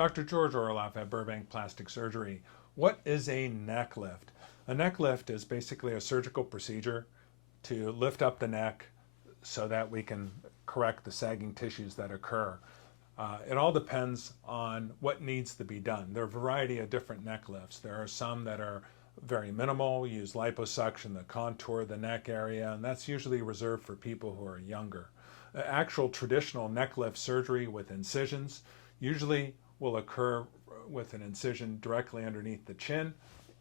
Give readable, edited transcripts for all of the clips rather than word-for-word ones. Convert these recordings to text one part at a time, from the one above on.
Dr. George Orloff at Burbank Plastic Surgery. What is a neck lift? A neck lift is basically a surgical procedure to lift up the neck so that we can correct the sagging tissues that occur. It all depends on what needs to be done. There are a variety of different neck lifts. There are some that are very minimal, use liposuction to contour the neck area, and that's usually reserved for people who are younger. Actual traditional neck lift surgery with incisions usually will occur with an incision directly underneath the chin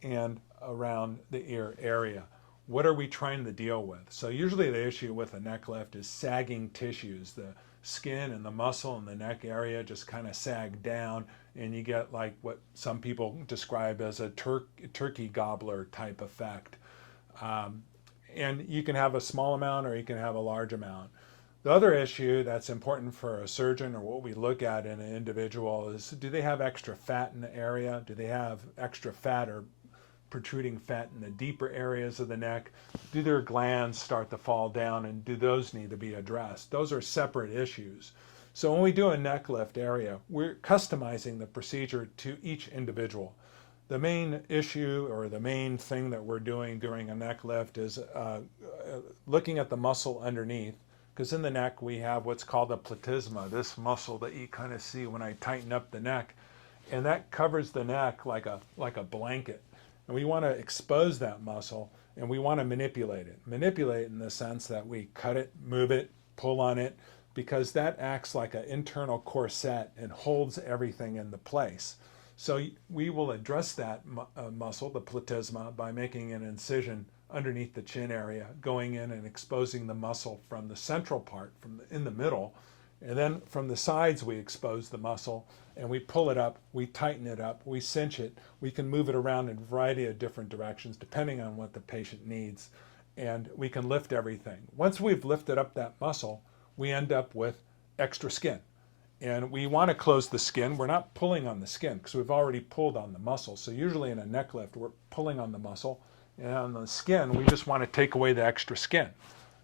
and around the ear area. What are we trying to deal with? So usually the issue with a neck lift is sagging tissues. The skin and the muscle in the neck area just kind of sag down, and you get like what some people describe as a turkey gobbler type effect. And you can have a small amount or you can have a large amount. The other issue that's important for a surgeon, or what we look at in an individual, is do they have extra fat in the area? Do they have extra fat or protruding fat in the deeper areas of the neck? Do their glands start to fall down, and do those need to be addressed? Those are separate issues. So when we do a neck lift area, we're customizing the procedure to each individual. The main issue or the main thing that we're doing during a neck lift is looking at the muscle underneath, because in the neck we have what's called a platysma, this muscle that you kind of see when I tighten up the neck, and that covers the neck like a blanket. And we want to expose that muscle, and we want to manipulate it. Manipulate in the sense that we cut it, move it, pull on it, because that acts like an internal corset and holds everything into place. So we will address that muscle, the platysma, by making an incision underneath the chin area, going in and exposing the muscle from the central part, in the middle, and then from the sides we expose the muscle, and we pull it up, we tighten it up, we cinch it, we can move it around in a variety of different directions depending on what the patient needs, and we can lift everything. Once we've lifted up that muscle, we end up with extra skin. And we want to close the skin. We're not pulling on the skin because we've already pulled on the muscle. So usually in a neck lift, we're pulling on the muscle, and on the skin, we just want to take away the extra skin.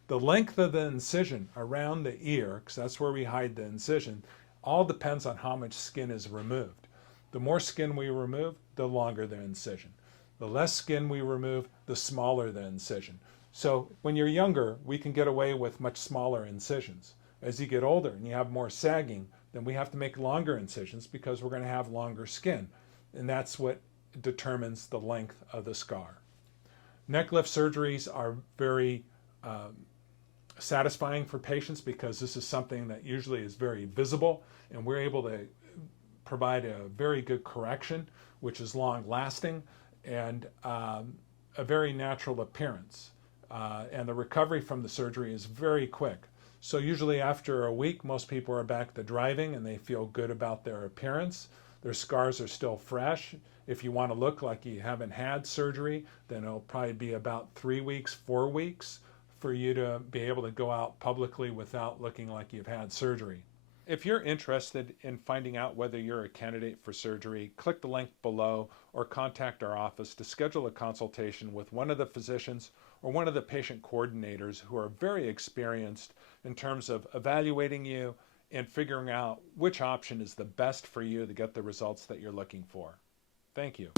The length of the incision around the ear, because that's where we hide the incision, all depends on how much skin is removed. The more skin we remove, the longer the incision. The less skin we remove, the smaller the incision. So when you're younger, we can get away with much smaller incisions. As you get older and you have more sagging, then we have to make longer incisions because we're going to have longer skin. And that's what determines the length of the scar. Neck lift surgeries are very satisfying for patients because this is something that usually is very visible, and we're able to provide a very good correction, which is long lasting and a very natural appearance. And the recovery from the surgery is very quick. So usually after a week, most people are back to driving and they feel good about their appearance. Their scars are still fresh. If you want to look like you haven't had surgery, then it'll probably be about 3 weeks, 4 weeks for you to be able to go out publicly without looking like you've had surgery. If you're interested in finding out whether you're a candidate for surgery, click the link below or contact our office to schedule a consultation with one of the physicians or one of the patient coordinators who are very experienced in terms of evaluating you and figuring out which option is the best for you to get the results that you're looking for. Thank you.